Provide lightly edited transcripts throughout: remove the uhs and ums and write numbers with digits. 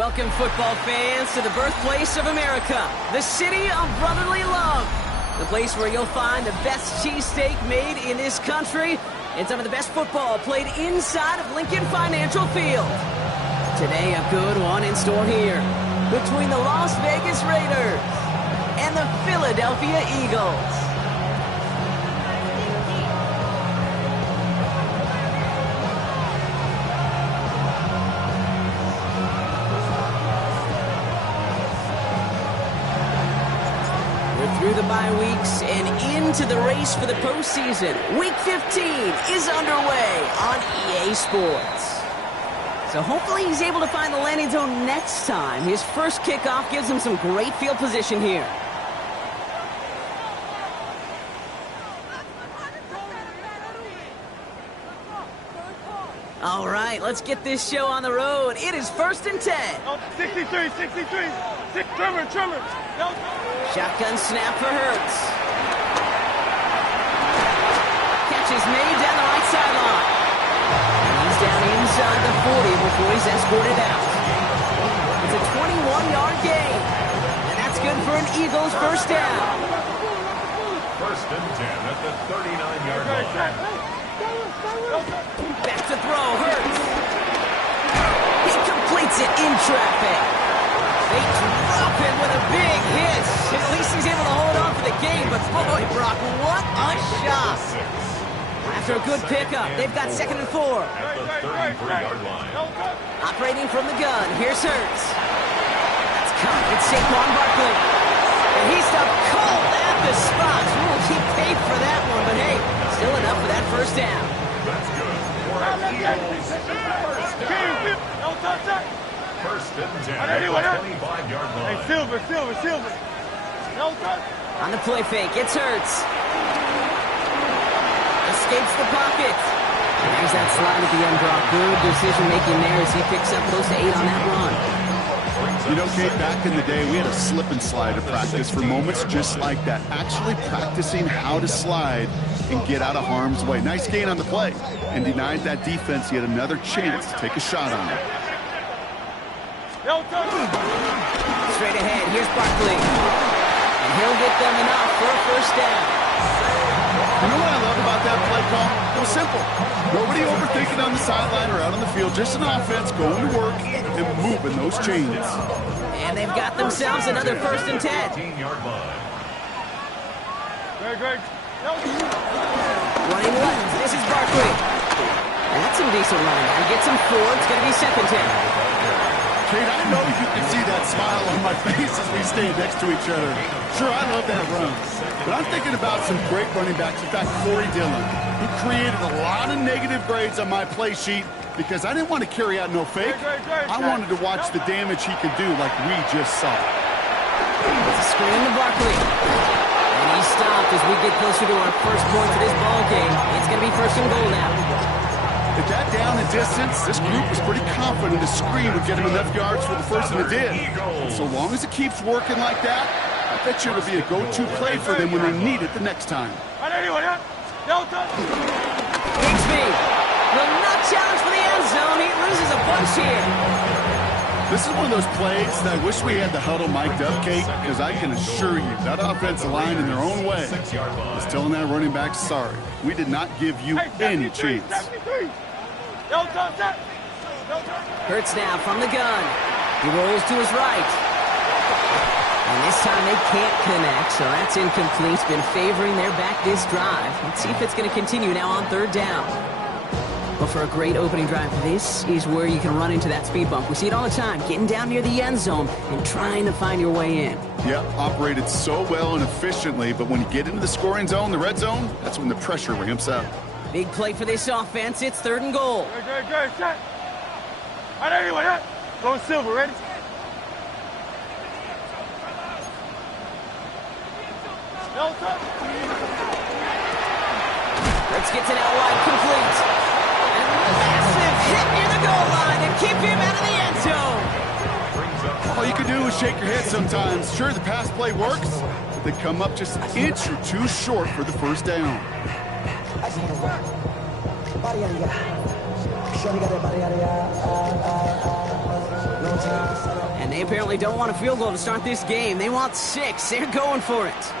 Welcome, football fans, to the birthplace of America, the city of brotherly love. The place where you'll find the best cheesesteak made in this country and some of the best football played inside of Lincoln Financial Field. Today, a good one in store here between the Las Vegas Raiders and the Philadelphia Eagles. Through the bye weeks and into the race for the postseason. Week 15 is underway on EA Sports. So hopefully he's able to find the landing zone next time. His first kickoff gives him some great field position here. All right, let's get this show on the road. It is 1st and 10. 63. Trimmer. Shotgun snap for Hurts. Catch is made down the right sideline. He's down inside the 40 before he's escorted out. It's a 21-yard gain. And that's good for an Eagles first down. 1st and 10 at the 39-yard line. Back to throw, Hurts. He completes it in traffic. They drop him with a big hit. At least he's able to hold on for the game, but boy, Brock, what a shot. After a good pickup, they've got 2nd and 4. At the 33-yard line. Operating from the gun, here's Hurts. That's caught. It's Saquon Barkley. And he stopped cold at the spot. Ooh, he paid for that one, but hey, still enough for that first down. That's good. For an Eagles first down. 1st and 10 at the 25-yard line. Hey, Silver. On the play fake, it's Hurts. Escapes the pocket. There's that slide at the end, Brock. Good decision-making there as he picks up close to 8 on that run. You know, Kate, back in the day, we had a slip and slide to practice for moments just like that. Actually practicing how to slide and get out of harm's way. Nice gain on the play. And denied that defense yet another chance to take a shot on it. Straight ahead, here's Barkley. And he'll get them enough for a first down. You know what I love about that play call? It was simple. Nobody overthinking on the sideline or out on the field. Just an offense going to work and moving those chains. And they've got themselves another 1st and 10. 15-yard line. Greg. Running left, this is Barkley. That's some decent running. And gets him 4. It's going to be 2nd and 10. Kate, I know you can see that smile on my face as we stay next to each other. Sure, I love that run. But I'm thinking about some great running backs. In fact, Corey Dillon, who created a lot of negative grades on my play sheet because I didn't want to carry out no fake. I wanted to watch the damage he could do like we just saw. It's a screen to Barkley. And he stopped as we get closer to our first point of this ball game. It's going to be 1st and goal now. At that down and distance, this group was pretty confident the screen would get him enough yards for the first, and it did. And so long as it keeps working like that, I bet you it'll be a go-to play for them when they need it the next time. Higsby will not challenge for the end zone. He loses a bunch here. This is one of those plays that I wish we had the huddle mic'd up, Kate, because I can assure you that offensive line in their own way is telling that running back, sorry, we did not give you any chance. Hurts now from the gun. He rolls to his right. And this time they can't connect, so that's incomplete. It's been favoring their back this drive. Let's see if it's going to continue now on 3rd down. But for a great opening drive, this is where you can run into that speed bump. We see it all the time, getting down near the end zone and trying to find your way in. Yeah, operated so well and efficiently, but when you get into the scoring zone, the red zone, that's when the pressure ramps up. Big play for this offense. It's 3rd and goal. Great, set. Go Silver, ready? Let's get to that wide complete. Massive hit near the goal line and keep him out of the end zone. All you can do is shake your head sometimes. Sure, the pass play works, but they come up just an inch or two short for the first down. And they apparently don't want a field goal to start this game. They want 6. They're going for it.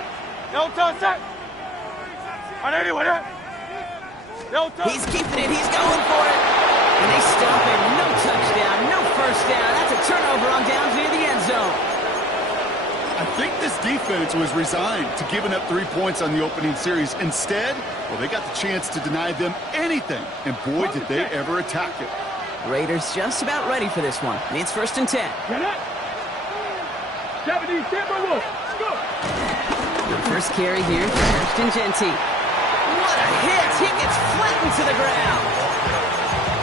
He's keeping it. He's going for it. And they stop him. No touchdown. No first down. That's a turnover on downs near the end zone. I think this defense was resigned to giving up 3 points on the opening series. Instead, well, they got the chance to deny them anything. And boy, did they ever attack it. Raiders just about ready for this one. It's 1st and 10. The first carry here for Ashton Jeanty. What a hit! He gets flattened to the ground.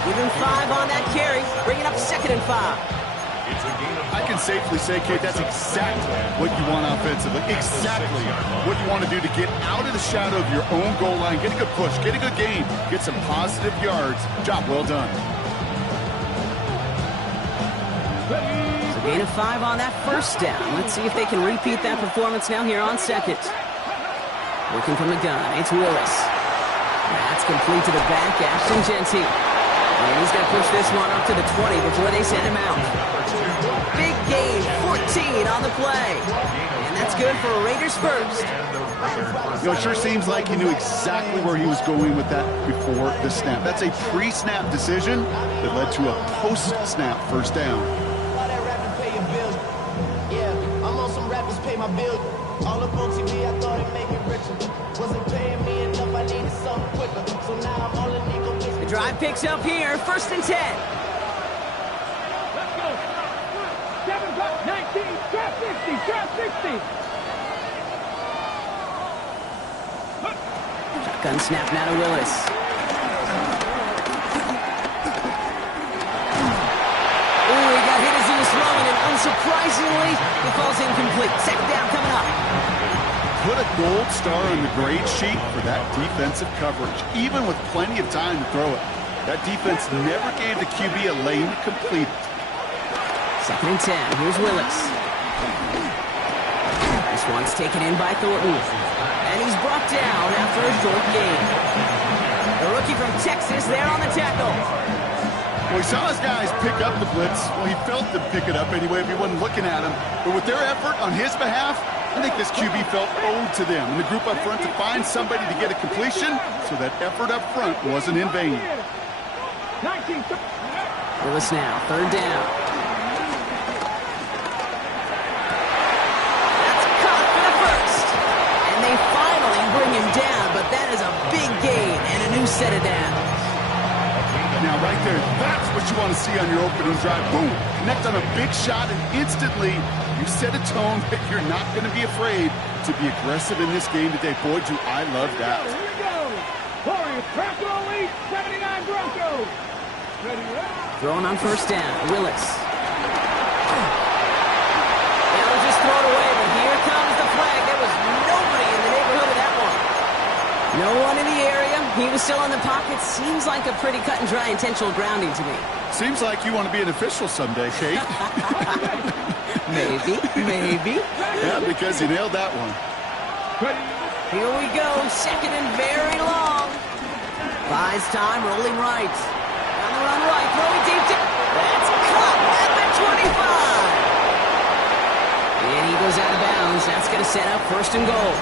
Give him 5 on that carry, bringing up 2nd and 5. I can safely say, Kate, that's exactly what you want offensively. Exactly what you want to do to get out of the shadow of your own goal line, get a good push, get a good gain, get some positive yards. Job well done. So gain of 5 on that first down. Let's see if they can repeat that performance now here on 2nd. Working from the gun, it's Willis. That's complete to the back, Ashton Jeanty. And he's going to push this one up to the 20 before they send him out. Big gain, 14 on the play. And that's good for a Raiders first. You know, it sure seems like he knew exactly where he was going with that before the snap. That's a pre-snap decision that led to a post-snap first down. I'm on some rappers pay my bills. All up on TV, I thought it made me richer. Wasn't paying me enough, I needed something quicker. So now I'm all in ego. The drive picks up here, 1st and 10. Let's go. 7-19, try 60, try 60. Shotgun snap now to Willis. Ooh, he got hit as he was throwing, and unsurprisingly, it falls incomplete. 2nd down coming up. Put a gold star on the grade sheet for that defensive coverage, even with plenty of time to throw it. That defense never gave the QB a lane to complete it. 2nd and 10. Here's Willis. This one's taken in by Thornton. And he's brought down after a short gain. The rookie from Texas there on the tackle. Well, he saw his guys pick up the blitz. Well, he felt them pick it up anyway if he wasn't looking at him. But with their effort on his behalf, I think this QB felt owed to them and the group up front to find somebody to get a completion, so that effort up front wasn't in vain. Willis now, 3rd down. That's caught for the first. And they finally bring him down, but that is a big gain and a new set of downs. Now, right there, that's what you want to see on your opening drive. Boom! Connect on a big shot, and instantly you set a tone that you're not going to be afraid to be aggressive in this game today. Boy, do I love that. Here we go. Warriors, Bronco lead, 79 Broncos. Ready, Throwing on 1st down, Willis. They'll just throw it away, but here comes the flag. There was nobody in the neighborhood of that one. No one in the area. He was still in the pocket. Seems like a pretty cut and dry intentional grounding to me. Seems like you want to be an official someday, Kate. Maybe. Yeah, because you nailed that one. Here we go. 2nd and very long. Buys time, rolling right. On the run right, throwing deep. That's caught at the 25. And he goes out of bounds. That's going to set up 1st and goal.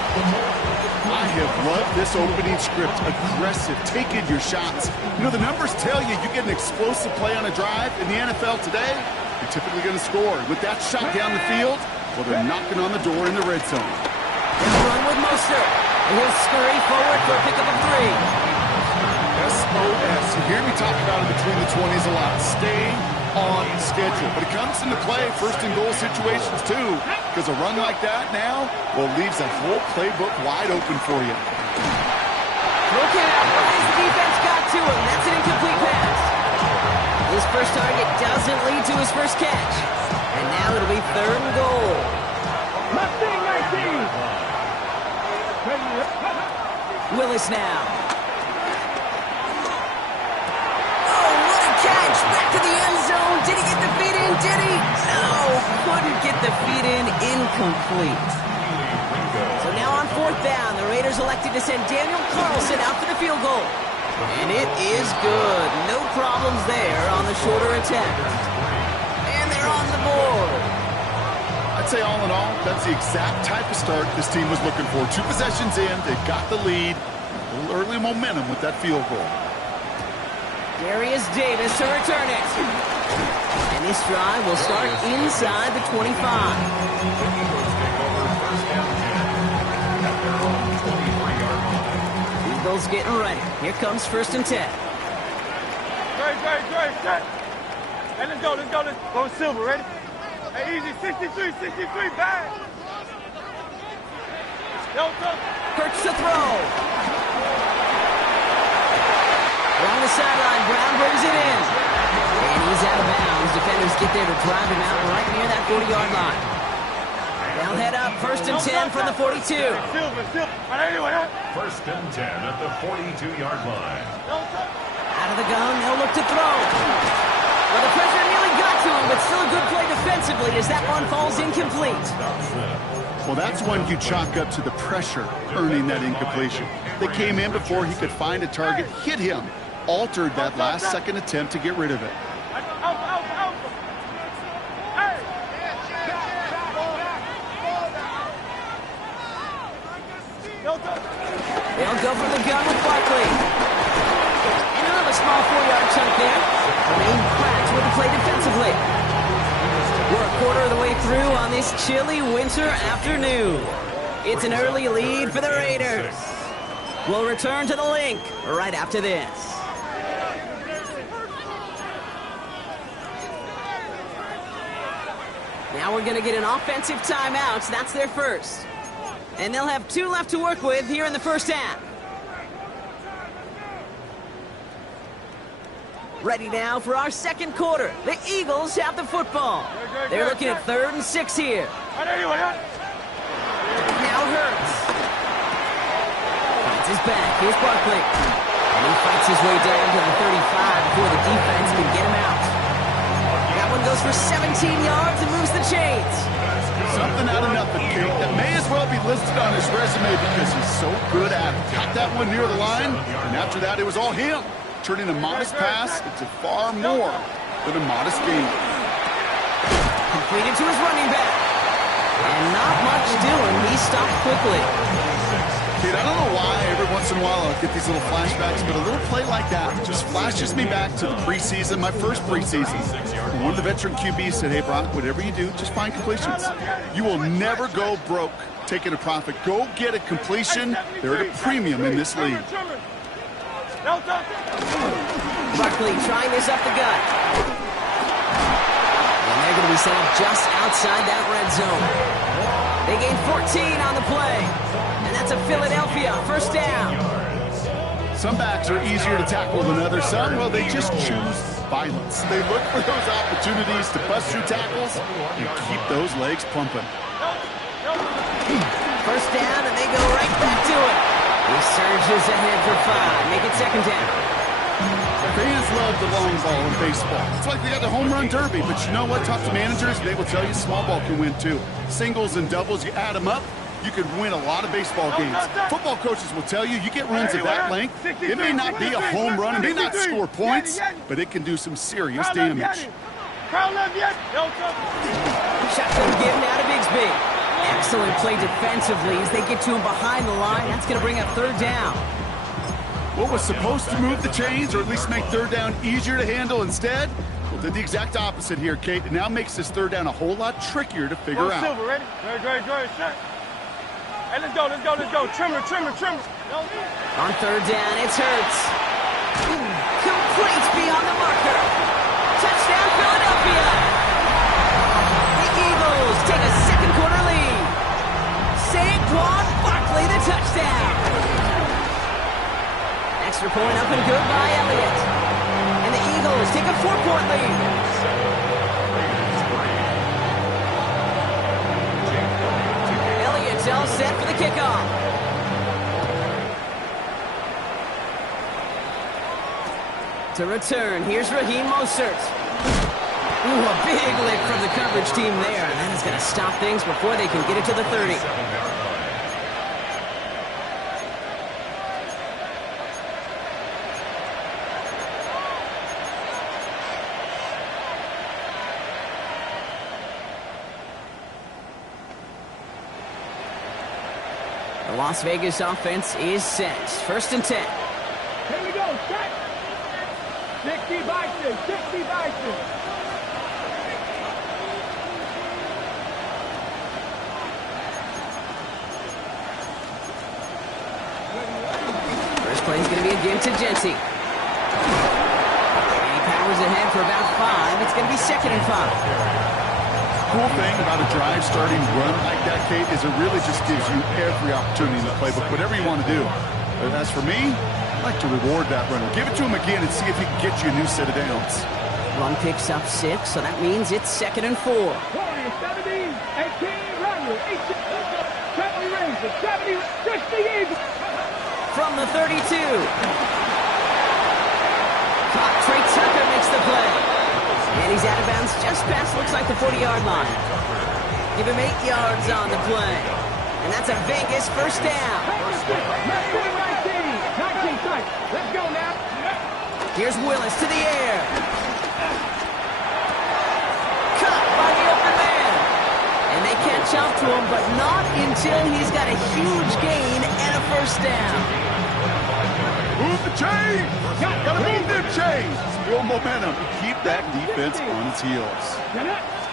I have loved this opening script. Aggressive, taking your shots. You know, the numbers tell you get an explosive play on a drive in the NFL today, you're typically going to score. With that shot down the field, well, they're knocking on the door in the red zone. And run with Mostert. And he'll scurry forward for a pickup of 3. SOS. You hear me talk about it between the 20s a lot. Staying on schedule. But it comes into play 1st and goal situations too, because a run like that now, well, leaves that whole playbook wide open for you. Look out. The defense got to him. That's an incomplete pass. His first target doesn't lead to his first catch. And now it'll be 3rd and goal. Mustang 19. Willis now. Oh, what a catch. Back to the end zone. Did he get the feet in? Did he? No, couldn't get the feet in. Incomplete. So now on 4th down, the Raiders elected to send Daniel Carlson out for the field goal. And it is good. No problems there on the shorter attempt. And they're on the board. I'd say all in all, that's the exact type of start this team was looking for. 2 possessions in, they've got the lead. A little early momentum with that field goal. Darius Davis to return it. And this drive will start inside the 25. Eagles getting ready. Here comes 1st and 10. Great, set. Hey, let's go. Go Silver, ready? Hey, easy, 63, bang. Hurts to throw. Along the sideline, Brown brings it in. And he's out of bounds. Defenders get there to drive him out right near that 40-yard line. They'll head up 1st and 10 from the 42. Silver. 1st and 10 at the 42-yard line. Out of the gun, they'll look to throw. Well, the pressure nearly got to him, but still a good play defensively as that one falls incomplete. Well, that's one you chalk up to the pressure earning that incompletion. They came in before he could find a target, hit him, altered that last-second attempt to get rid of it. They'll go for the gun with Barkley. Another small 4-yard chunk there. Remain cracked with the play defensively. We're a quarter of the way through on this chilly winter afternoon. It's an early lead for the Raiders. We'll return to the link right after this. Now we're going to get an offensive timeout. That's their first. And they'll have 2 left to work with here in the first half. Ready now for our second quarter. The Eagles have the football. They're looking at 3rd and 6 here. Now Hurts. Finds his back. Here's Barkley. And he fights his way down to the 35 before the defense can get him out. That one goes for 17 yards and moves the chains. Something out of nothing, Kate. That may as well be listed on his resume because he's so good at it. Got that one near the line, and after that, it was all him. Turning a modest pass into far more than a modest gain. Completed to his running back. And not much doing. He stopped quickly. Kate, I don't know why every once in a while I'll get these little flashbacks, but a little play like that just flashes me back to the preseason, my first preseason. And one of the veteran QBs said, hey, Brock, whatever you do, just find completions. You will never go broke taking a profit. Go get a completion. They're at a premium in this league. Barkley trying this up the gut. And they're going to be set up just outside that red zone. They gain 14 on the play. And that's a Philadelphia first down. Some backs are easier to tackle than others. Some, well, they just choose violence. They look for those opportunities to bust through tackles and keep those legs pumping. First down, and they go right back to it. He surges ahead for 5. Make it 2nd down. Fans love the long ball in baseball. It's like they got the home run derby, but you know what? Talk to managers, they will tell you small ball can win too. Singles and doubles, you add them up, you can win a lot of baseball games. Football coaches will tell you, you get runs of that length, it may not be a home run, it may not score points, but it can do some serious damage. Shotgun given out of Bigsby. Excellent play defensively as they get to him behind the line. That's going to bring up 3rd down. What was supposed to move the chains, or at least make 3rd down easier to handle instead, well, did the exact opposite here, Kate. It now makes this 3rd down a whole lot trickier to figure out. Silver, ready? Great, set. Hey, let's go. Trimmer. On 3rd down, it's Hurts. Complete beyond the marker. Touchdown, Philadelphia. The Eagles take a second quarter lead. Saquon Barkley, the touchdown. Extra point up and good by Elliott. And the Eagles take a 4-point lead. Elliott's all set for the kickoff. To return, here's Raheem Mostert. Ooh, a big lick from the coverage team there. And that is going to stop things before they can get it to the 30. The Las Vegas offense is set. 1st and 10. Here we go, set. 60 Bison, 60 Bison. First play is going to be again to Genty. And he powers ahead for about 5. It's going to be 2nd and 5. Cool thing about a drive starting run like that, Kate, is it really just gives you every opportunity in the playbook, whatever you want to do. But as for me, I like to reward that runner. Give it to him again and see if he can get you a new set of downs. Run picks up 6, so that means it's 2nd and 4. 40, 70, 18, Randall, 18, 70 Rangers, 70, 60 Eagles. From the 32. Caught. Trey Tucker makes the play. And he's out of bounds just past, looks like the 40-yard line. Give him 8 yards on the play. And that's a Vegas first down. 19 sight. Let's go now. Here's Willis to the air. Cut by the open man. And they catch up to him, but not until he's got a huge gain and a first down. Move the chain! Gotta move them chains! Build momentum. Keep that defense on its heels.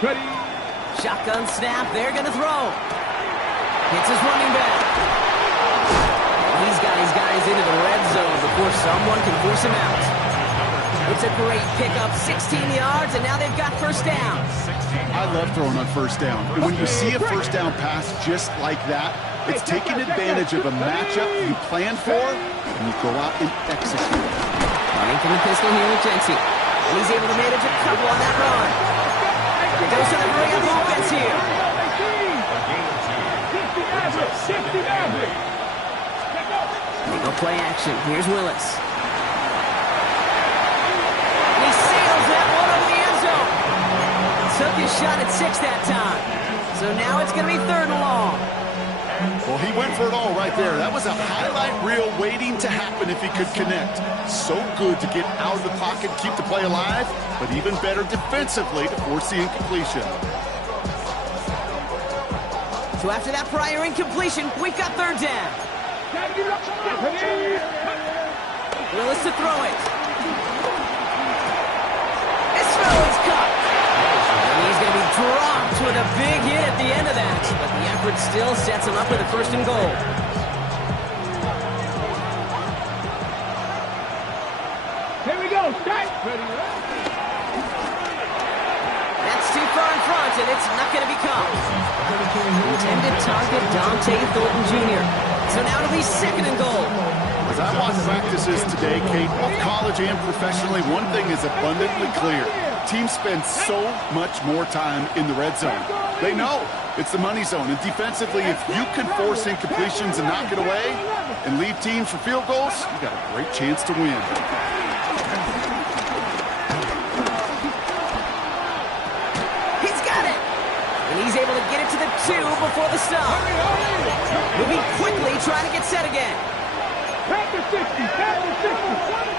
Ready. Shotgun snap. They're going to throw. Hits his running back. He's got his guys into the red zone before someone can force him out. It's a great pickup. 16 yards, and now they've got first down. I love throwing on first down. And when you see a first down pass just like that, it's taking advantage of a matchup you planned for, and you go out and execute. Running from the pistol here with Genty. And he's able to manage a couple on that run. It goes to the bring-up offense here. 60 average. They go play action. Here's Willis. And he sails that one over the end zone. Took his shot at 6 that time. So now it's going to be 3rd and long. Well, he went for it all right there. That was a highlight reel waiting to happen if he could connect. So good to get out of the pocket, keep the play alive, but even better defensively to force the incompletion. So after that prior incompletion, we've got 3rd down. Willis to throw it. This throw is caught. And he's going to be dropped with a big hit at the end of that. But the effort still sets him up with a 1st and goal. Here we go, start. That's too far in front, and it's not going to be caught. Intended target, Dante Thornton Jr. So now it'll be 2nd and goal. As I watch practices today, Kate, both college and professionally, one thing is abundantly clear. Teams spend so much more time in the red zone. They know it's the money zone. And defensively, if you can force incompletions and knock it away and leave teams for field goals, you got a great chance to win. He's got it. And he's able to get it to the 2 before the stop. Moving quickly, trying to get set again. Back to 60, back to 60.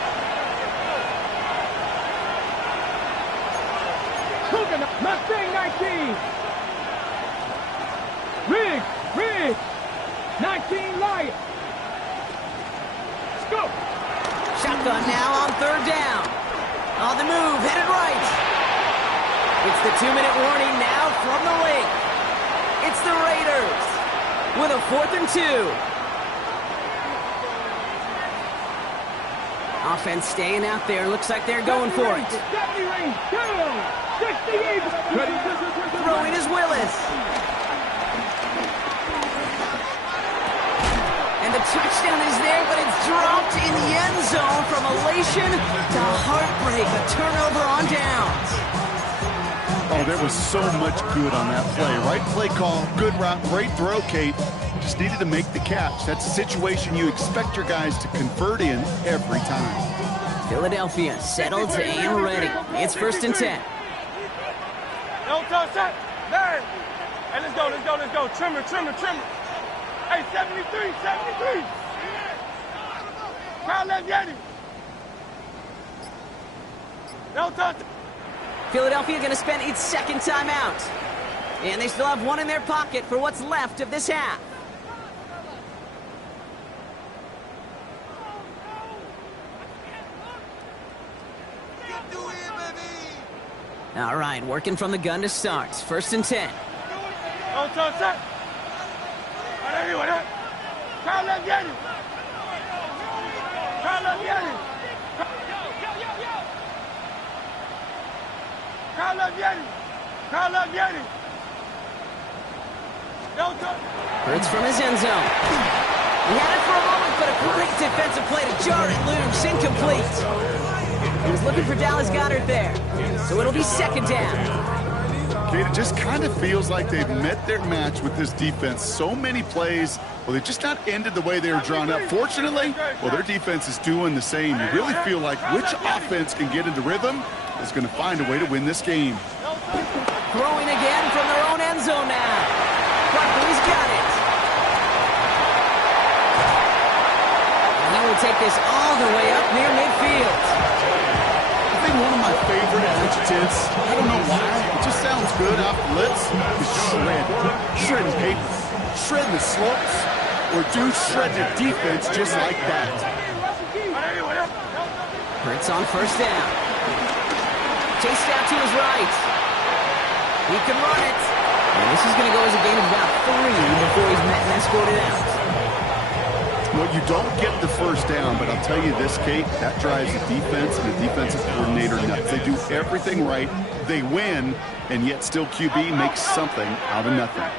Mustang 19. Riggs. 19 Lion. Let's go. Shotgun now on 3rd down. On the move, headed right. It's the 2-minute warning now from the lake. It's the Raiders with a 4th and 2. Offense staying out there. Looks like they're going for it. 70 range, down. 68. Throwing is Willis. And the touchdown is there, but it's dropped in the end zone from elation to heartbreak. A turnover on downs. Oh, there was so much good on that play. Right play call, good route, great throw, Kate. Just needed to make the catch. That's a situation you expect your guys to convert in every time. Philadelphia settled and ready. It's 1st and 10. No touch that. There. Hey, let's go. Trimmer. Hey, 73. Kyle Leviati. No touch. Philadelphia going to spend its 2nd timeout. And they still have one in their pocket for what's left of this half. All right, working from the gun to start. 1st and 10. Hurts from his end zone. He had it for a moment, but a great defensive play to jar it loose. Incomplete. He was looking for Dallas Goedert there. So it'll be 2nd down. Kate, it just kind of feels like they've met their match with this defense. So many plays, well, they just not ended the way they were drawn up. Fortunately, well, their defense is doing the same. You really feel like which offense can get into rhythm is going to find a way to win this game. Throwing again from their own end zone now. Barkley's got it. And he will take this all the way up near midfield. I think one of my favorite adjectives, I don't know why, it just sounds good off the lips, is shred. Shredding paper. Shred the slopes. Or do shred the defense just like that. Hurts on 1st down. Chased out to his right. He can run it. And this is going to go as a gain of about 3 before he's met and escorted out. Well, you don't get the 1st down, but I'll tell you this, Kate, that drives the defense and the defensive coordinator nuts. They do everything right, they win, and yet still QB makes something out of nothing.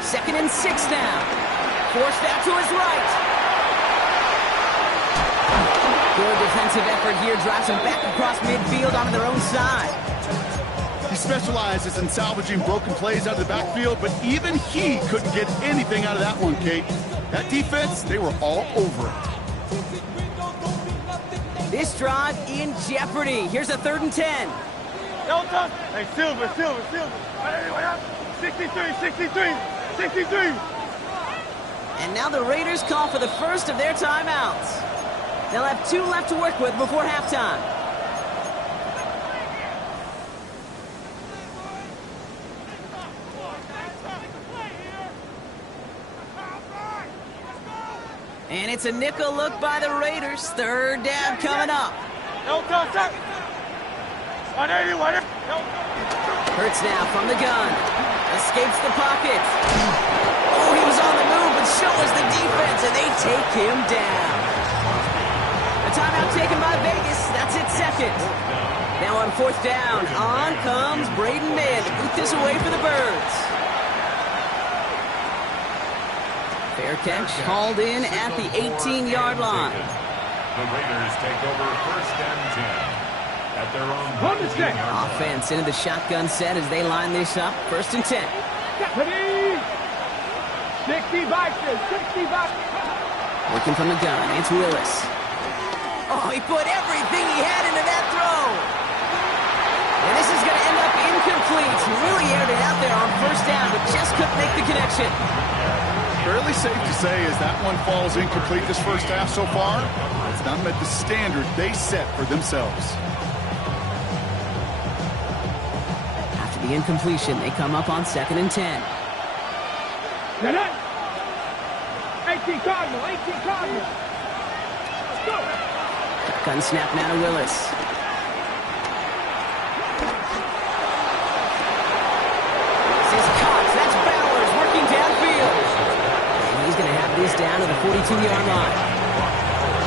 2nd and 6 now. Forced out to his right. Good defensive effort here drives them back across midfield onto their own side. He specializes in salvaging broken plays out of the backfield, but even he couldn't get anything out of that one, Kate. That defense, they were all over it. This drive in jeopardy. Here's a 3rd and 10. Hey, Silver. 63. And now the Raiders call for the first of their timeouts. They'll have 2 left to work with before halftime. And it's a nickel look by the Raiders. 3rd down coming up. Hurts now from the gun. Escapes the pocket. Oh, he was on the move, but so was the defense, and they take him down. A timeout taken by Vegas. That's it, 2nd. Now on 4th down, on comes Braden Mann to boot this away for the Birds. Fair catch hauled in at the 18-yard line. The Raiders take over 1st and 10 at their own offense into the shotgun set as they line this up. 1st and 10. 65. Working from the gun, it's Willis. Oh, he put everything he had into that throw. And this is going to end up incomplete. He really aired it out there on 1st down, but just couldn't make the connection. Fairly safe to say as that one falls incomplete this 1st half so far, it's not met the standard they set for themselves. After the incompletion, they come up on 2nd and 10. 18 Cardinal. Let's go. Gun snap now to Willis. This is Cox. That's Bowers working downfield. And he's going to have this down to the 42-yard line.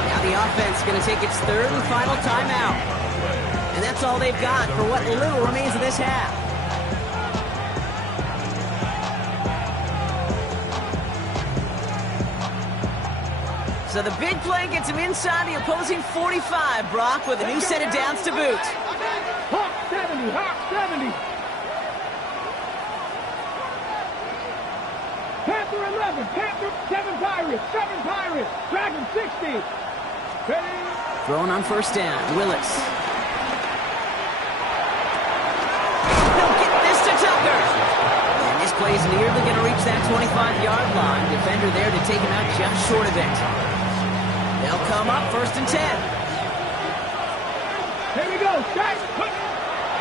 Now the offense is going to take its 3rd and final timeout. And that's all they've got for what little remains of this half. So the big play gets him inside the opposing 45, Brock, with a new set of downs to boot. Hawk 70. Panther 11. Panther 7 Pirates. Dragon 60. Ready? Throwing on 1st down, Willis. They'll get this to Tucker. And this play's nearly going to reach that 25-yard line. Defender there to take him out just short of it. They'll come up 1st and 10. Here we go. Shot.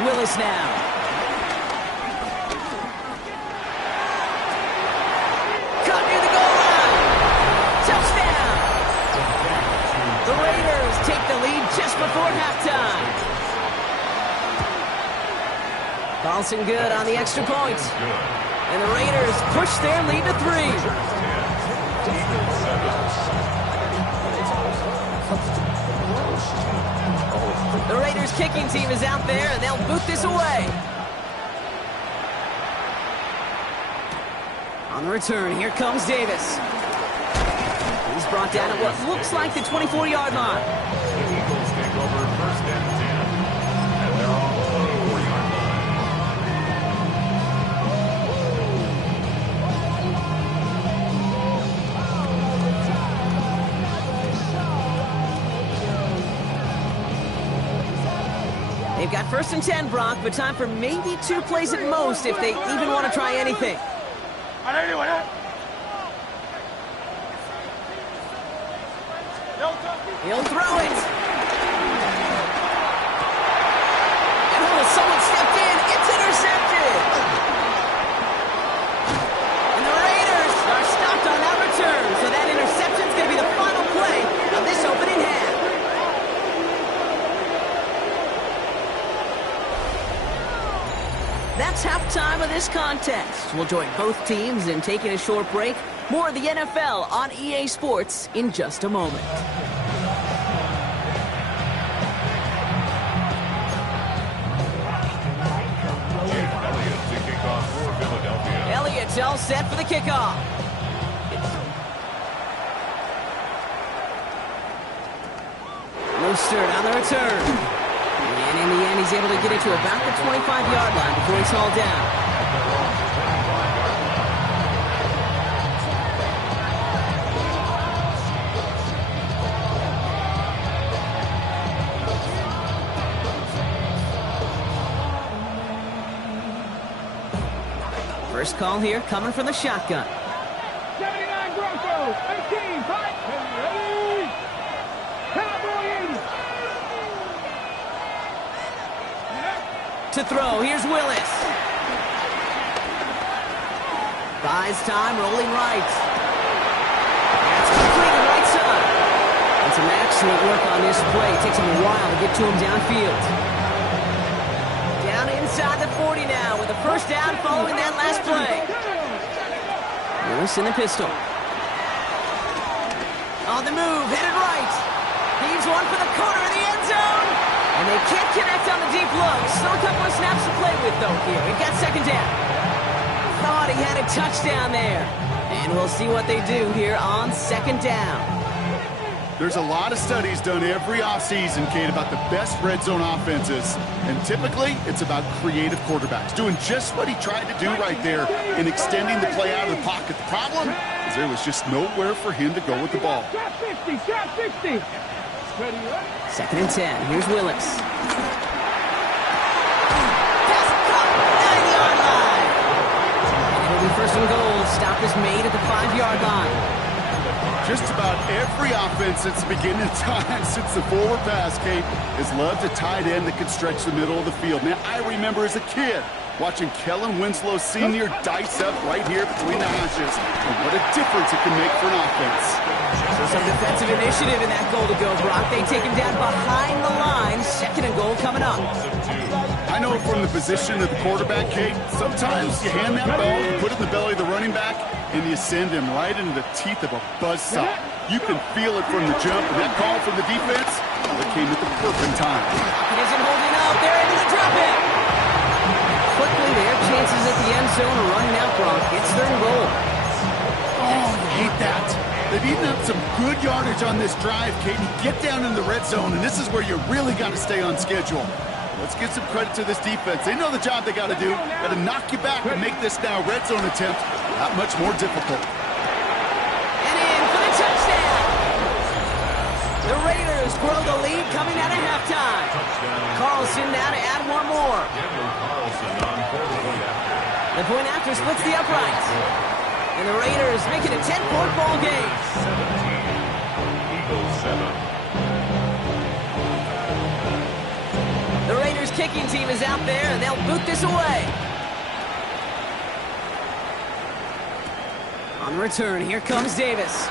Willis now. Cut near the goal line. Touchdown. Carlson good on the extra point. And the Raiders push their lead to 3. The Raiders kicking team is out there, and they'll boot this away. On the return, here comes Davis. He's brought down at what looks like the 24-yard line. The Eagles take over first and 10. And they're on the 24-yard line. They've got first and 10, Brock, but time for maybe 2 plays at most if they even want to try anything. He'll throw it. And someone stepped in. It's intercepted. And the Raiders are stopped on that return. So that interception's going to be the final play of this opening half. That's halftime of this contest. We'll join both teams in taking a short break. More of the NFL on EA Sports in just a moment. Elliott's all set for the kickoff. Mostert on the return. And in the end, he's able to get it to about the 25-yard line before he's hauled down. First call here coming from the shotgun. 79 Broncos, 18, fight, ready, Cowboy 80. To throw, here's Willis. Buys time, rolling right. That's completed right side. And some excellent work on this play. It takes him a while to get to him downfield. Down inside the 40 now with a first down following that last play. Willis in the pistol. On the move, headed right. Heaves one for the corner of the end zone. And they can't connect on the deep look. Still a couple of snaps to play with, though, here. We've got second down. Thought he had a touchdown there. And we'll see what they do here on second down. There's a lot of studies done every offseason, Kate, about the best red zone offenses. And typically, it's about creative quarterbacks doing just what he tried to do right there in extending the play out of the pocket. The problem is there was just nowhere for him to go with the ball. Shot 50, shot 50. Second and 10. Here's Willis. Pass caught, 9-yard line. And it'll be first and goal. Stop is made at the 5-yard line. Just about every offense since the beginning of time, since the forward pass, Kate, has loved a tight end that can stretch the middle of the field. Man, I remember as a kid watching Kellen Winslow Sr. dice up right here between the hashes. And what a difference it can make for an offense. So some defensive initiative in that goal to go, Brock. They take him down behind the line. Second and goal coming up. I know from the position of the quarterback, Kate, sometimes you hand that ball, you put it in the belly of the running back, and you send him right into the teeth of a buzzsaw. You can feel it from the jump, and that call from the defense, it came at the perfect time. It isn't holding out. They're into the drop in. Quickly, their chances at the end zone are running out, Brock. It's third and goal. Oh, I hate that. They've eaten up some good yardage on this drive, Kate. You get down in the red zone, and this is where you really got to stay on schedule. Let's give some credit to this defense. They know the job they got to do. Got to knock you back and make this now red zone attempt that much more difficult. And in for the touchdown. The Raiders grow the lead coming out of halftime. Carlson now to add one more. The point after splits the uprights. And the Raiders make it a 10-point ball game. 17, Eagles 7. The Raiders kicking team is out there, and they'll boot this away. On return, here comes Davis.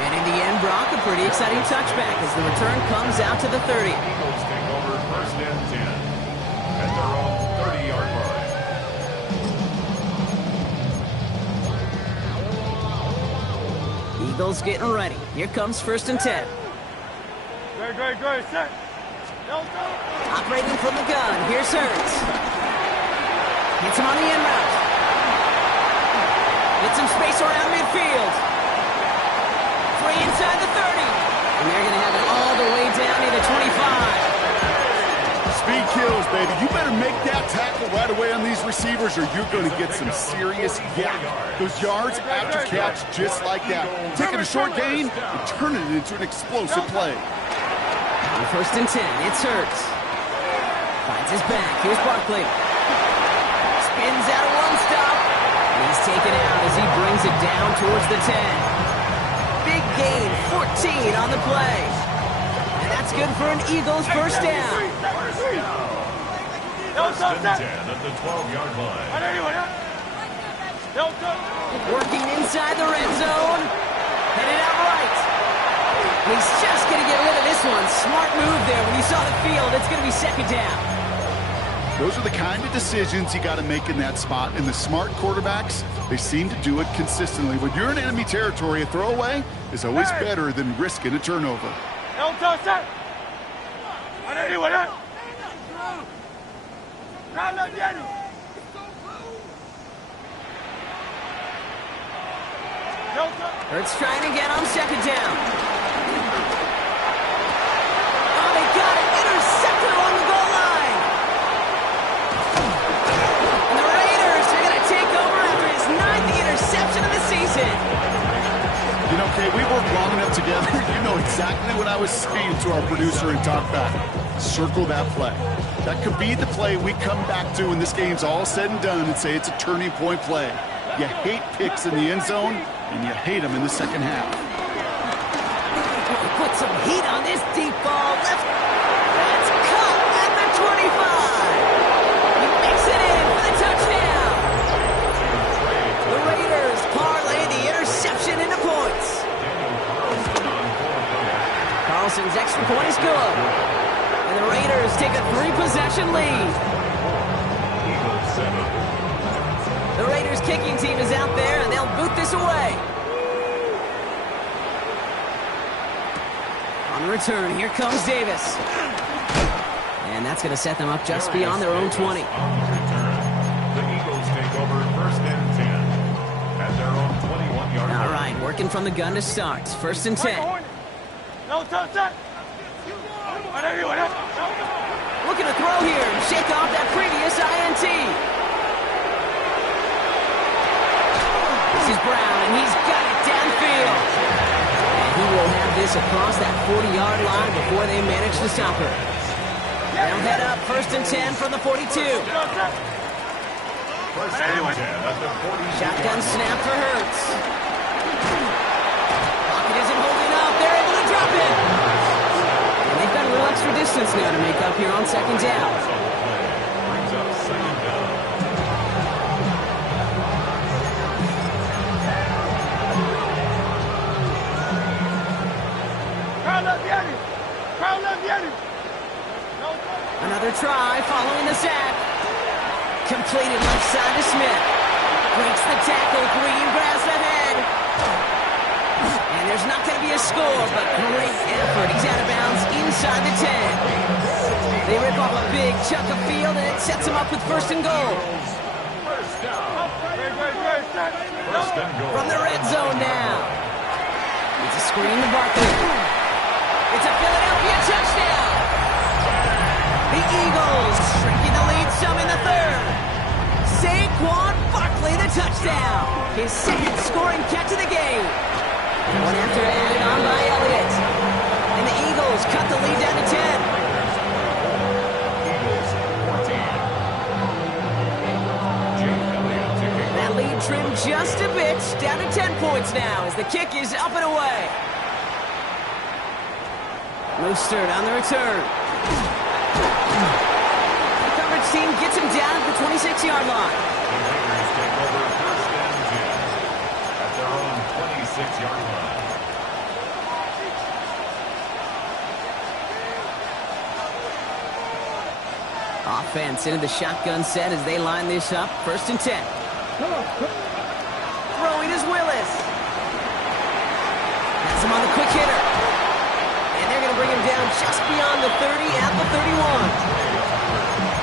And in the end, Brock, a pretty exciting touchback as the return comes out to the 30. Eagles take over first and 10. At their own Eagles getting ready. Here comes 1st and 10. Great, set. Operating from the gun. Here's Hurts. Hits him on the end route. Gets some space around midfield. 3 inside the 30. And they're going to have it all the way down to the 25. Speed kills, baby. You better make that tackle right away on these receivers or you're going to get some serious yak. Those yards after catch just like that. Taking a short gain and turning it into an explosive play. On 1st and 10, it's Hurts. Finds his back. Here's Barkley. Spins out of one stop. And he's taken out as he brings it down towards the 10. Big gain, 14 on the play. And that's good for an Eagles first down. First and 10 at the 12-yard line. Working inside the red zone. Headed out right. He's just going to get rid of this one. Smart move there. When you saw the field, it's going to be 2nd down. Those are the kind of decisions you got to make in that spot. And the smart quarterbacks, they seem to do it consistently. When you're in enemy territory, a throwaway is always better than risking a turnover. Hurts trying again on 2nd down. Oh, they got it. Intercepted along the goal line. And the Raiders are going to take over after his 9th interception of the season. You know, Kay, we worked long enough together. You know exactly what I was saying to our producer and talk back. Circle that play. That could be the play we come back to when this game's all said and done and say it's a turning point play. You hate picks in the end zone, and you hate them in the second half. Put some heat on this deep ball. Left. That's caught at the 25. He makes it in for the touchdown. The Raiders parlay the interception into points. Carlson's extra point is good. And the Raiders take a 3-possession lead. Eagles 7. The Raiders kicking team is out there, and they'll boot this away. On the return, here comes Davis. And that's going to set them up just beyond their own 20. On return, the Eagles take over 1st and 10 at their own 21-yard line. All right, working from the gun to start. 1st and 10. Looking to throw here and shake off that previous INT. This is Brown, and he's got it downfield. And he will have this across that 40-yard line before they manage to stop her. They'll head up 1st and 10 from the 42. 1st and 10 at the 40. Shotgun snap for Hurts. Pocket isn't holding up. They're able to drop it. And they've got a little extra distance now to make up here on 2nd down. Brings up 2nd down. Another try following the sack. Completed left side to Smith. Breaks the tackle. Green grabs the head. And there's not going to be a score, but great effort. He's out of bounds inside the 10. They rip off a big chunk of field, and it sets him up with 1st and goal. First down. First and goal. From the red zone now. It's a screen to Barkley. It's a Philadelphia touchdown. The Eagles shrinking the lead some in the 3rd. Saquon Barkley the touchdown. His 2nd scoring catch of the game. One after added on by Elliott. And the Eagles cut the lead down to 10. Eagles 14. Jake Elliott to kick. That lead trimmed just a bit. Down to 10 points now as the kick is up and away. Mostert on the return. The coverage team gets him down at the 26-yard line. The Raiders take over 1st and 10 at their own 26-yard line. Offense into the shotgun set as they line this up. 1st and 10. Throwing is Willis. the 30 at the 31.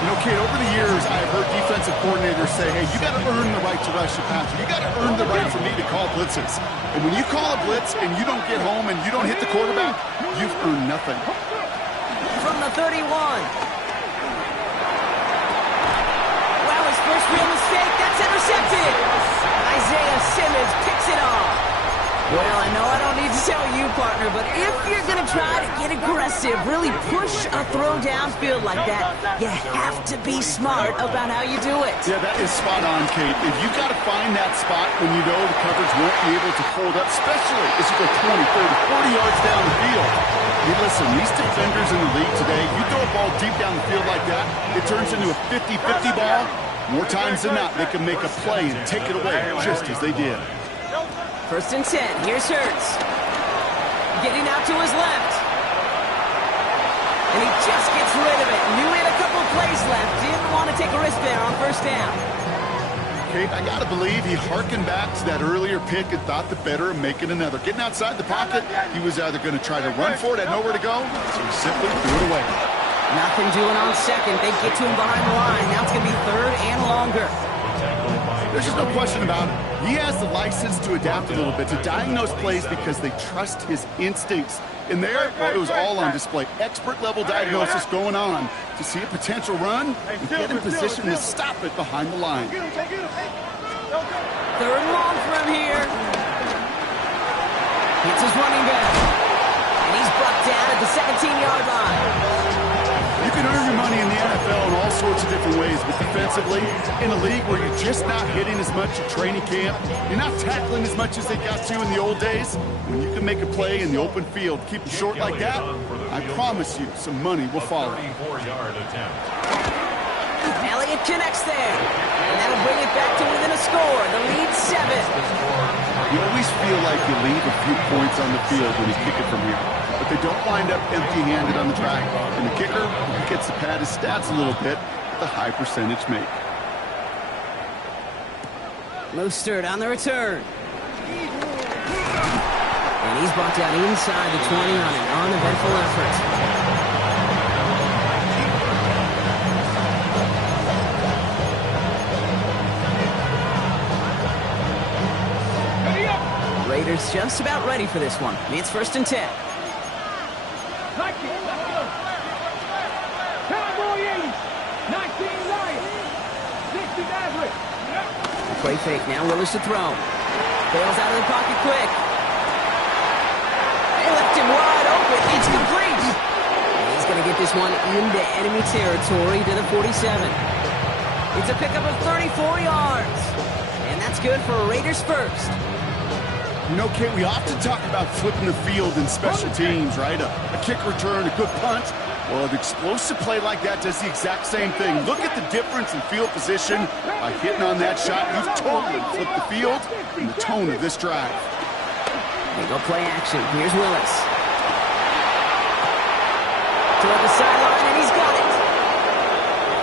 You know, Kate, over the years, I've heard defensive coordinators say, hey, you got to earn the right to rush the passer. You got to earn the right for me to call blitzes. And when you call a blitz and you don't get home and you don't hit the quarterback, you've earned nothing. From the 31. Wow, his first real mistake. That's intercepted. Isaiah Simmons picks it off. Well, I know I don't need to tell you, partner, but if you're going to try to get aggressive, really push a throw downfield like that, you have to be smart about how you do it. Yeah, that is spot on, Kate. If you've got to find that spot when you know the coverage won't be able to hold up, especially as you go 20, 30, 40 yards down the field. Hey, listen, these defenders in the league today, you throw a ball deep down the field like that, it turns into a 50-50 ball. More times than not, they can make a play and take it away just as they did. First and 10. Here's Hurts. Getting out to his left. And he just gets rid of it. Knew he had a couple plays left. Didn't want to take a risk there on first down. Kate, I got to believe he hearkened back to that earlier pick and thought the better of making another. Getting outside the pocket, he was either going to try to run for it, had nowhere to go, so he simply threw it away. Nothing doing on second. They get to him behind the line. Now it's going to be third and longer. There's just no question about it. He has the license to adapt a little bit, to diagnose plays because they trust his instincts. And there, well, it was all on display. Expert-level diagnosis going on to see a potential run and get in position to stop it behind the line. Third and long for him here. Hits his running back. And he's brought down at the 17-yard line. You can earn your money in the NFL in all sorts of different ways, but defensively, in a league where you're just not hitting as much at training camp, you're not tackling as much as they got to in the old days, when you can make a play in the open field, keep it short like that, I promise you some money will follow. Elliott connects there, and that'll bring it back to within a score. The lead's 7. You always feel like you leave a few points on the field when you kick it from here, but they don't wind up empty-handed on the track. And the kicker gets to pad his stats a little bit with a high percentage make. Mostert on the return. And he's brought down inside the 20 on an uneventful effort. Raiders just about ready for this one. It's first and 10. Play fake. Now Willis to throw. Bails out of the pocket quick. They left him wide open. It's complete. And he's going to get this one into enemy territory to the 47. It's a pickup of 34 yards. And that's good for Raiders first. You know, Kate, we often talk about flipping the field in special teams, right? A kick return, a good punt. Well, an explosive play like that does the exact same thing. Look at the difference in field position. By hitting on that shot, you've totally flipped the field and the tone of this drive. They go play action. Here's Willis. Toward the sideline, and he's got it.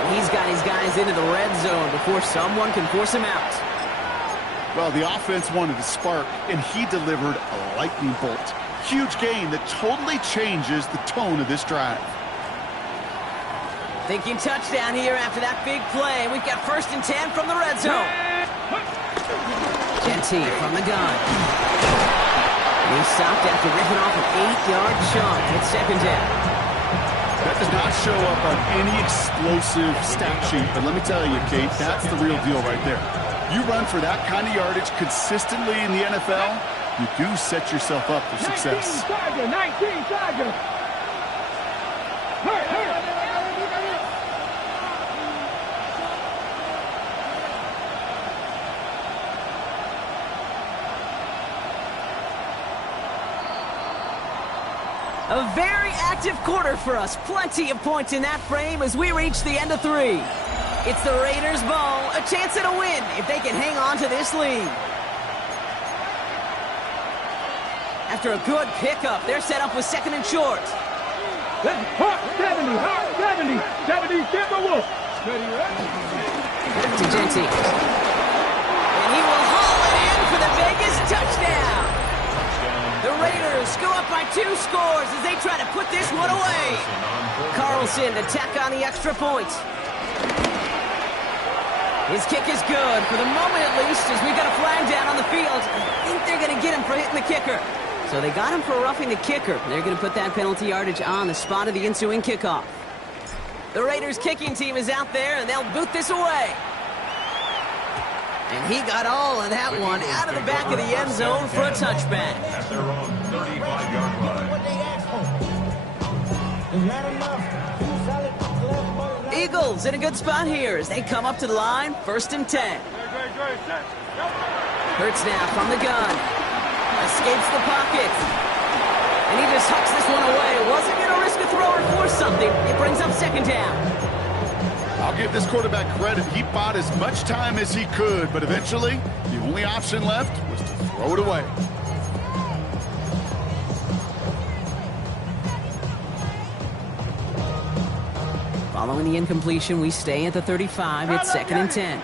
And he's got his guys into the red zone before someone can force him out. Well, the offense wanted to spark, and he delivered a lightning bolt. Huge gain that totally changes the tone of this drive. Thinking touchdown here after that big play. We've got first and 10 from the red zone. Genty from the gun. And he stopped after ripping off an 8-yard chunk. It's second down. That does not show up on any explosive stat sheet, but let me tell you, Kate, that's the real deal right there. You run for that kind of yardage consistently in the NFL, you do set yourself up for success. 19, Tiger. A very active quarter for us. Plenty of points in that frame as we reach the end of 3. It's the Raiders' ball, a chance at a win if they can hang on to this lead. After a good pickup, they're set up with second and short. 70, Timberwolves. To Genty. And he will haul it in for the Vegas touchdown. The Raiders Raiders go up by 2 scores as they try to put this one away. Carlson to tack on the extra point. His kick is good, for the moment at least, as we got a flag down on the field. I think they're going to get him for hitting the kicker. So they got him for roughing the kicker. They're going to put that penalty yardage on the spot of the ensuing kickoff. The Raiders kicking team is out there, and they'll boot this away. And he got all of that one out of the back of the end zone for a touchback. At their own 35-yard line. What they asked for. It's not enough. Eagles in a good spot here as they come up to the line, 1st and 10. Hurts now from the gun. Escapes the pocket. And he just hucks this one away. Wasn't going to risk a throw or force something. It brings up 2nd down. I'll give this quarterback credit. He bought as much time as he could, but eventually, the only option left was to throw it away. Following the incompletion, we stay at the 35. It's 2nd and 10.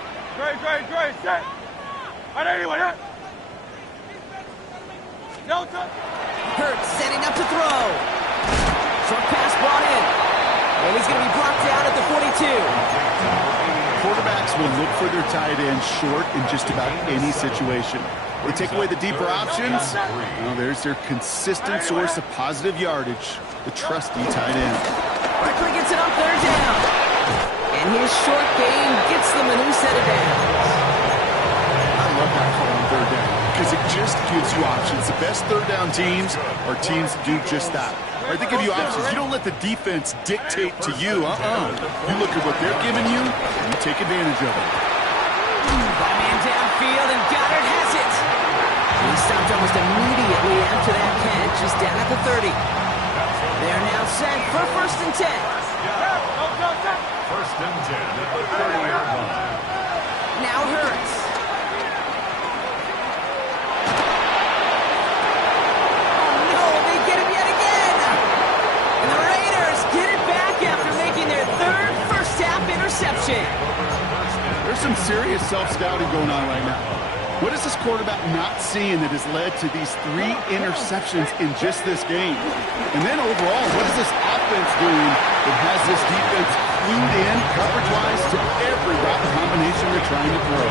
Hurts setting up to throw. Short pass brought in. And he's going to be blocked out at the 42. Quarterbacks will look for their tight end short in just about any situation. They take away the deeper options. Well, there's their consistent source of positive yardage, the trusty tight end. Quickly gets it on 3rd down. And his short game gets them a new set of downs. I love that call on 3rd down because it just gives you options. The best 3rd down teams are teams that do just that. Right? They give you options. You don't let the defense dictate to you. You look at what they're giving you, and you take advantage of it. By man downfield, and Goddard has it. He stopped almost immediately after that catch. He's down at the 30. They're now set for 1st and 10. 1st and 10 at the 30-yard line. Now Hurts. Oh no, they get him yet again. And the Raiders get it back after making their 3rd first-half interception. There's some serious self-scouting going on right now. What is this quarterback not seeing that has led to these 3 interceptions in just this game? And then overall, what is this offense doing that has this defense clued in coverage-wise to every route combination they're trying to throw?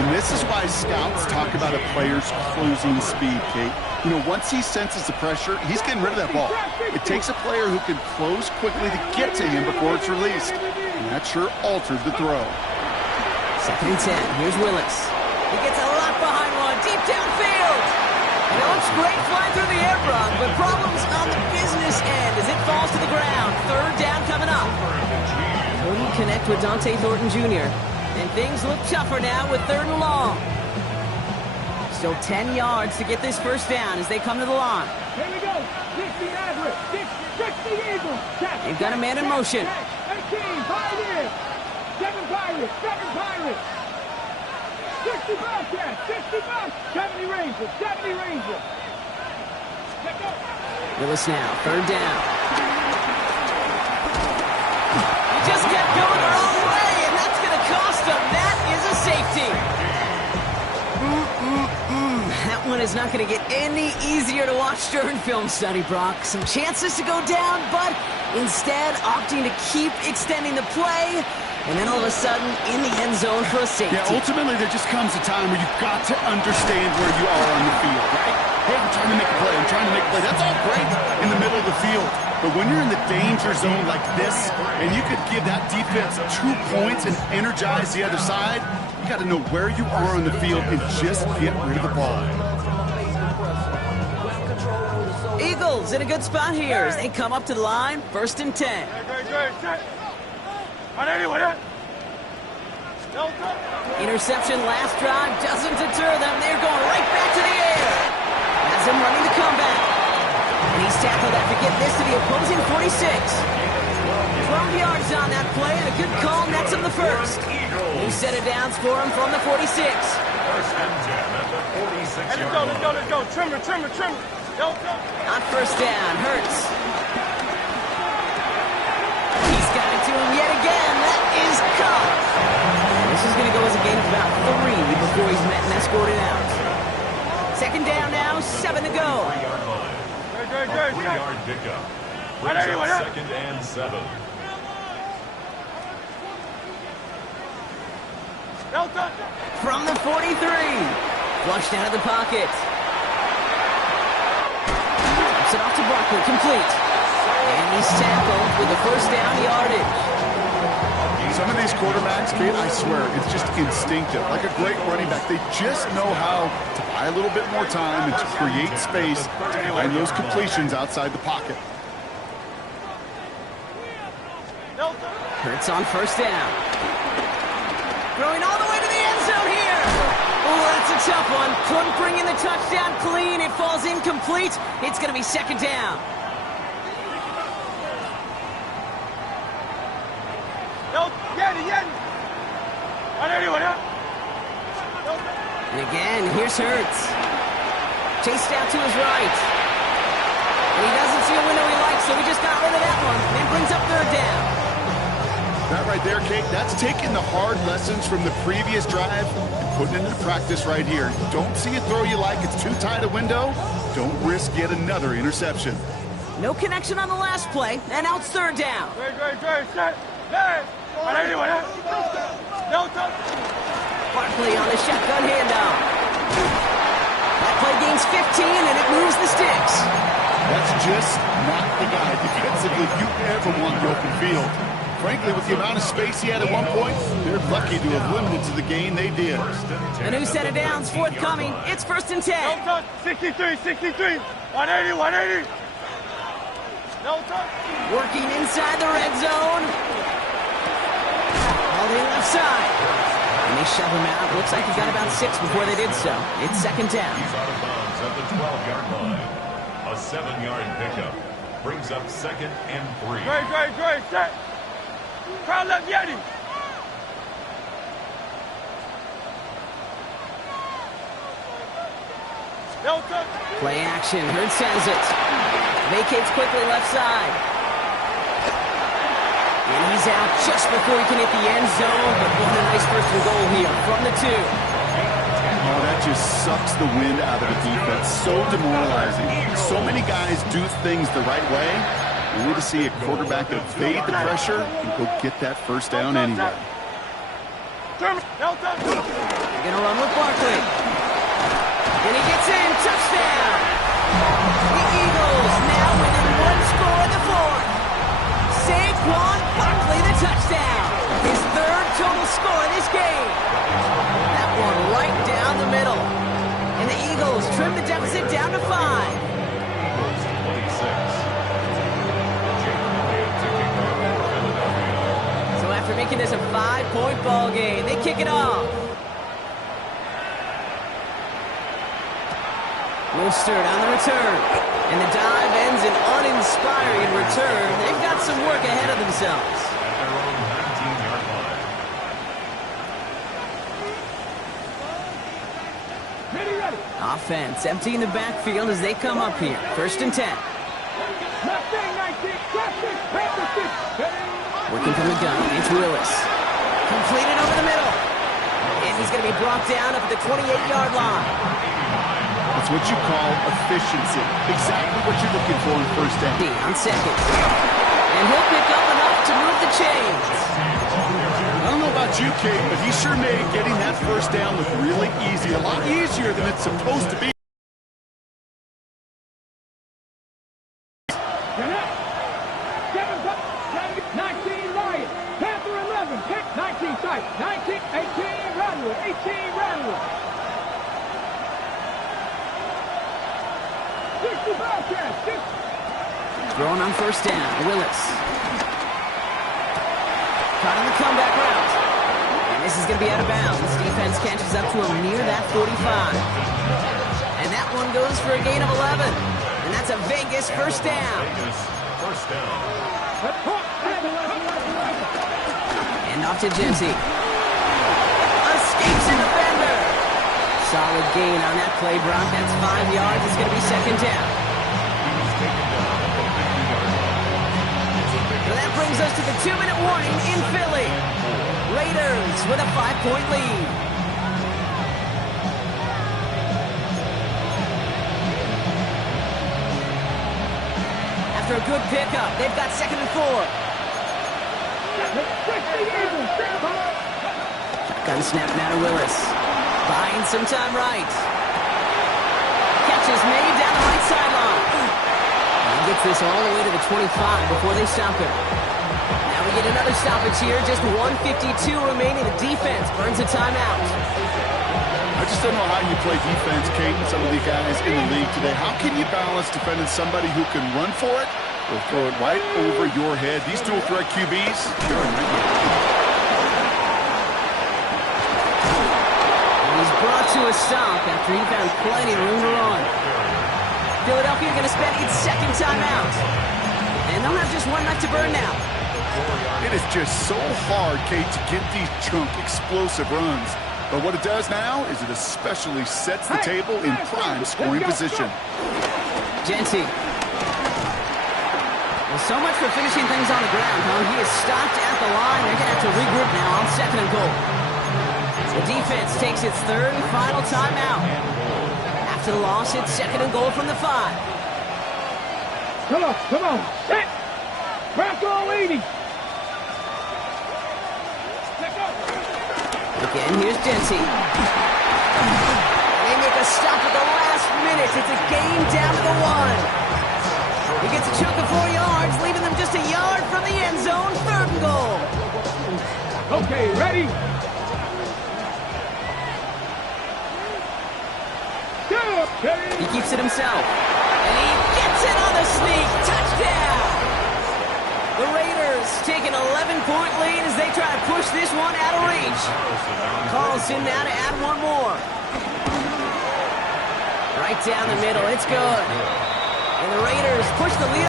And this is why scouts talk about a player's closing speed, Kate. You know, once he senses the pressure, he's getting rid of that ball. It takes a player who can close quickly to get to him before it's released. And that sure altered the throw. 2nd and 10. Here's Willis. He gets a lot behind one, deep downfield. And it looks great flying through the air, Brock, but problems on the business end as it falls to the ground. 3rd down coming up. Couldn't connect with Dante Thornton Jr. And things look tougher now with 3rd and long. Still 10 yards to get this 1st down as they come to the line. Here we go. 60 Maverick. 60 Eagles. They've got a man in motion. 18 Pirates. 7 Pirates. 7 Pirates. 60 Bobcats, 60 Bobcats, 70 Rangers, 70 Rangers. Let's go. Willis now, 3rd down. He just kept going the wrong way, and that's going to cost him. That is a safety. That one is not going to get any easier to watch during film study, Brock. Some chances to go down, but instead opting to keep extending the play. And then all of a sudden, in the end zone for a safety. Yeah, ultimately, there just comes a time where you've got to understand where you are on the field, right? Hey, I'm trying to make a play. I'm trying to make a play. That's all great in the middle of the field. But when you're in the danger zone like this, and you could give that defense 2 points and energize the other side, you got to know where you are on the field and just get rid of the ball. Eagles in a good spot here as they come up to the line, 1st and 10. Interception last drive doesn't deter them. They're going right back to the air. Has him running the comeback. And he's tackled after getting this to the opposing 46. 12 yards on that play and a good call nets him the 1st. New set of downs for him from the 46. 1st and 10 at the 46-yard line. Let's go. Trimmer. On 1st down, Hurts. He's got it to him yet again. That is caught. And this is going to go as a gain of about 3 before he's met and escorted out. Second down now, 7 to go. 3-yard pickup. Brings up second and 7. From the 43. Flushed out of the pocket. Drops it off to Barkley, complete. And he's tackled with the first down yardage. Some of these quarterbacks, Kate, I swear, it's just instinctive. Like a great running back, they just know how to buy a little bit more time and to create space to find those completions outside the pocket. Hurts on first down. Throwing all the way to the end zone here. Oh, that's a tough one. Couldn't bring in the touchdown clean. It falls incomplete. It's going to be second down. And again, here's Hurts. Chased out to his right. And he doesn't see a window he likes, so he just got rid of that one. And brings up third down. That right there, Kate, that's taking the hard lessons from the previous drive and putting it into practice right here. Don't see a throw you like, it's too tight a window. Don't risk yet another interception. No connection on the last play, and now it's third down. Barkley on the shotgun handoff. That play gains 15, and it moves the sticks. That's just not the guy defensively you ever want the open field. Frankly, with the amount of space he had at one point, they're lucky to have limited to the gain they did. A new set of downs forthcoming. It's first and 10. 63, 63, 180. Working inside the red zone. All the left side. And they shove him out. Looks like he got about 6 before they did so. It's second down. He's out of bounds at the 12-yard line. A 7-yard pickup. Brings up second and 3. Great, set. Crowd left Yeti. Play action. Hurts sends it. Vacates quickly left side. And he's out just before he can hit the end zone. But what a nice first and goal here from the 2. Oh, that just sucks the wind out of the defense. So demoralizing. So many guys do things the right way. We need to see a quarterback evade the pressure and go get that first down anyway. They're going to run with Barkley. And he gets in. Touchdown. The Eagles now within 1 score in the 4th. Saquon Barkley the touchdown. His 3rd total score in this game. That one right down the middle. And the Eagles trim the deficit down to 5. So after making this a 5-point ball game, they kick it off. Mostert on the return. And the dive ends in uninspiring return. They've got some work ahead of themselves. At their own 19-yard line. Ready. Offense emptying the backfield as they come up here. First and 10. Working from the gun. It's Willis. Completed over the middle. And he's going to be brought down up at the 28-yard line. That's what you call efficiency. Exactly what you're looking for in first down. On second. And he'll pick up enough to move the chains. I don't know about you, Kate, but he sure made getting that first down look really easy. A lot easier than it's supposed to be. 19 Lions. Panther 11. 19 Sight. 19, 18 Radler. 18 Radler. 60 Bobcats. Throwing on first down. Willis. Caught on the comeback route. And this is going to be out of bounds. Defense catches up to him near that 45. And that one goes for a gain of 11. And that's a Vegas first down. First down. And off to Jesse. Escapes a defender. Solid gain on that play, Brock. That's 5 yards. It's going to be second down. So that brings us to the 2-minute warning in Philly. Raiders with a 5-point lead. after a good pickup. They've got 2nd and 4. Shotgun snap now to Willis. Buying some time right. Catch is made down the right sideline. And he gets this all the way to the 25 before they stop him. Now we get another stoppage here. Just 1:52 remaining. The defense burns a timeout. I just don't know how you play defense, Kate, and some of the guys in the league today. How can you balance defending somebody who can run for it or throw it right over your head? These dual threat QBs, they're a nightmare. He's brought to a stop after he found plenty of room to run. Philadelphia going to spend its 2nd timeout. And they'll have just one left to burn now. It is just so hard, Kate, to get these chunk, explosive runs. But what it does now is it especially sets the table in prime scoring position. Jency. Well, so much for finishing things on the ground, huh? He is stopped at the line. They're going to have to regroup now on 2nd and goal. The defense takes its 3rd and final timeout. After the loss, it's 2nd and goal from the 5. Come on. Set. Bronco 80. Again, here's Jency. They make a stop at the last minute. It's a game down to the 1. He gets a chunk of 4 yards, leaving them just a yard from the end zone. 3rd and goal. Okay, ready? He keeps it himself. And he gets it on the sneak. Touchdown! The Raiders take an 11-point lead as they try to push this one out of reach. Carlson now to add one more. Right down the middle. It's good. And the Raiders push the lead.